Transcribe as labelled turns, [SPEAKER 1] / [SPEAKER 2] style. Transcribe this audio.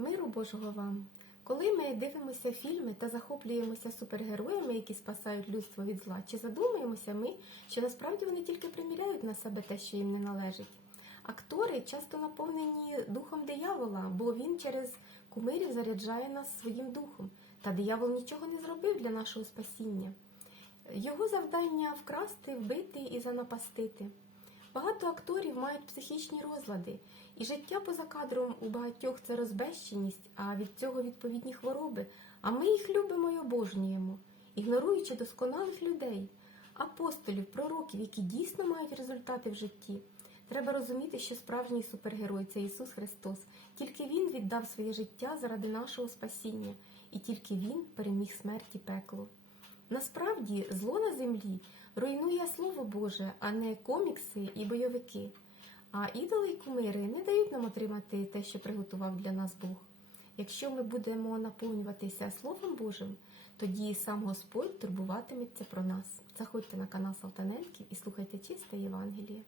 [SPEAKER 1] Миру Божого вам! Коли ми дивимося фільми та захоплюємося супергероями, які спасають людство від зла, чи задумуємося ми, що насправді вони тільки приміряють на себе те, що їм не належить? Актори часто наповнені духом диявола, бо він через кумирів заряджає нас своїм духом. Та диявол нічого не зробив для нашого спасіння. Його завдання вкрасти, вбити і занапастити. Багато акторів мають психічні розлади, і життя поза кадром у багатьох це розбещеність, а від цього відповідні хвороби. А ми їх любимо і обожнюємо, ігноруючи досконалих людей, апостолів, пророків, які дійсно мають результати в житті. Треба розуміти, що справжній супергерой це Ісус Христос. Тільки Він віддав своє життя заради нашого спасіння, і тільки Він переміг смерть і пекло. Насправді зло на землі руйнує Слово Боже, а не комікси і бойовики. А ідоли й кумири не дають нам отримати те, що приготував для нас Бог. Якщо ми будемо наповнюватися Словом Божим, тоді сам Господь турбуватиметься про нас. Заходьте на канал Салтаненків і слухайте чисте Євангеліє.